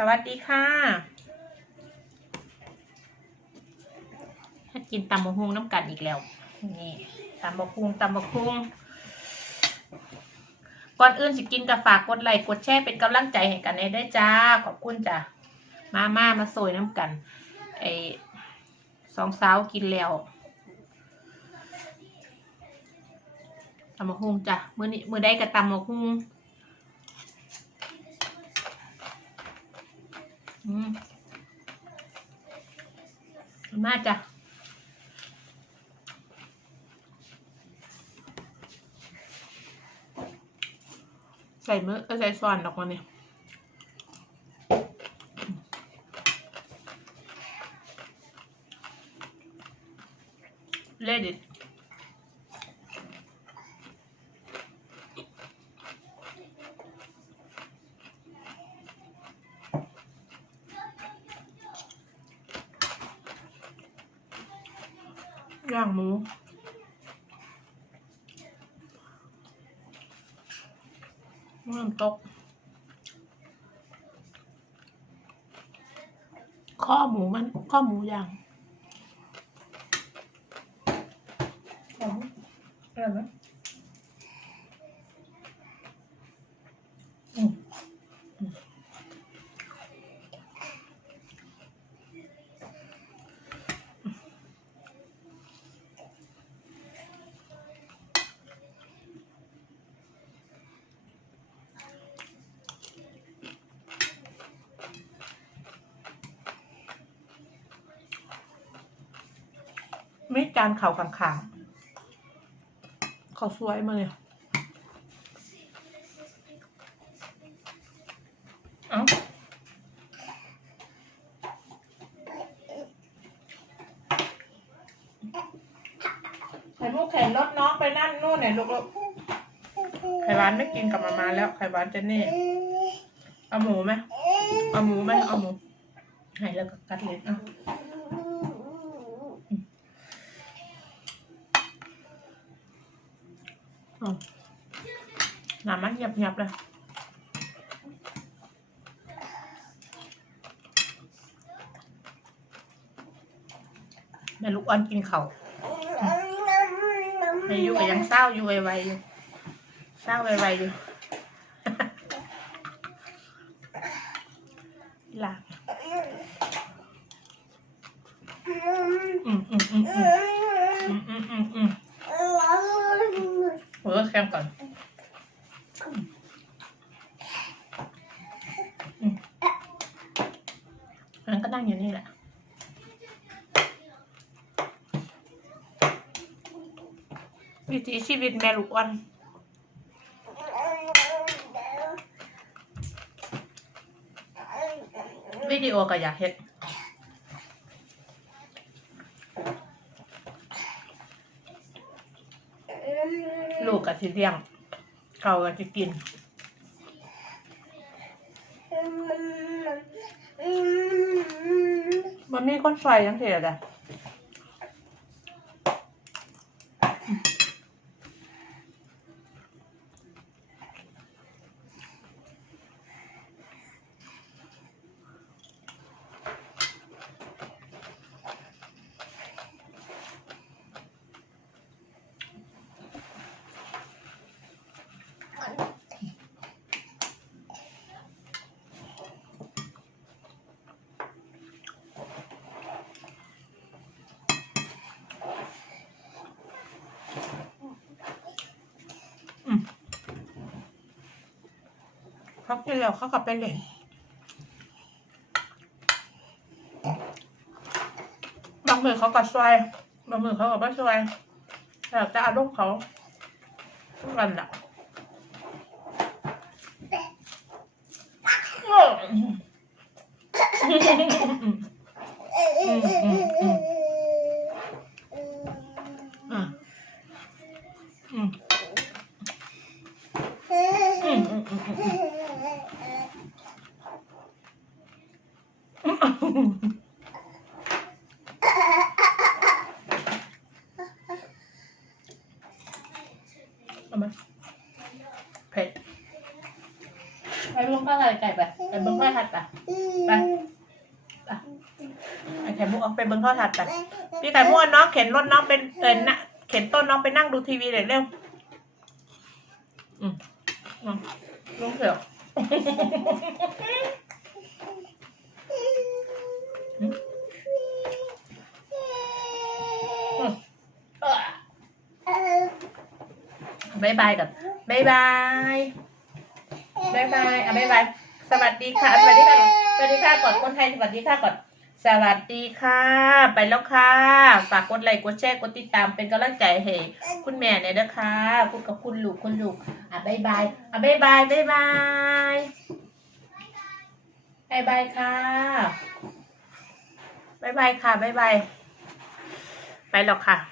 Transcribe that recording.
สวัสดีค่ะให้กินตำบะฮุงน้ำกันอีกแล้ว นี่ตำบะฮุงตำบะฮุงก่อนอื่นสิกินกับฝากกดไลค์กดแชร์เป็นกำลังใจให้กันได้จ้า ขอบคุณจ้ามามามาโซยน้ำกันไอสองสาวกินแล้วตำบะฮุงจ้ะมือนี้มือได้กับตำบะฮุง มาจ้ะใส่มือเอใส่ซอนออกมาเนี่ยเลดิ ย่างหมูเริ่มตก ข้อหมูมัน ข้อหมูย่างอะไร่อยไหม ไม่จานเข่าขางๆเขาสวยมาเลยเอ้าไข่มุกแขนรถน้องไปนั่นนู่นเนี่ยลูกไข่หวานไม่กินกับมามาแล้วไข่หวานเจนนี่เอาหมูไหมเอาหมูไหมเอาหมูให้แล้วก็กัดเล็กอะ เอาน้ำมันหยับเลยแม่ลูกอ่อนกินเขาแม่อยู่ก็ยังเศร้าอยู่ไวๆอยู่เศร้าไวๆอยู่หลับอืมอืมอืมอืมอืมอืมอืมอืมหัวแค มก่อนอืมอันก็นั่งอยู่นี่แหละวิถีชีวิตแม่ลูกอ่อนวิดีโอก็อยากเฮ็ด ลูกก็สิเลี้ยง เขาก็จะกิน มันมีคนไฟยังเสียดอะ เขากินแล้วเขากลับไปเล่นบางมือเขาก็ช่วยบางมือเขาก็ไม่ช่วยแต่จะอารมณ์เขาทุกวันน่ะอืมอืมอืมอืมอะอืมอืมอืมอืมอืมอืม เอามาเผ็ดไปเบิ้งข้าวไก่ไก่ไปไปเบิ้งข้าวผัดไปไปไปไอ้ไข่มุกเอาไปเบิ้งข้าวผัดไปพี่ไข่มุกเอาน้องเข็นรถน้องเป็นเอินนะเข็นต้นน้องไปนั่งดูทีวีเลยเร็วอืมอืม ลงเถอะบายบายก่อนบายบายบายบายอะบายบาย สวัสดีค่ะ สวัสดีค่ะ สวัสดีค่ะก่อนคนไทย สวัสดีค่ะก่อน สวัสดีค่ะ ไปแล้วค่ะ ฝากกดไลค์กดแชร์กดติดตามเป็นกำลังใจให้คุณแม่เนี่ยนะคะคุณกับคุณลูกคุณลูกอะบายบายอะบายบายบายบายบายบายค่ะบายบายค่ะบายบายไปแล้วค่ะ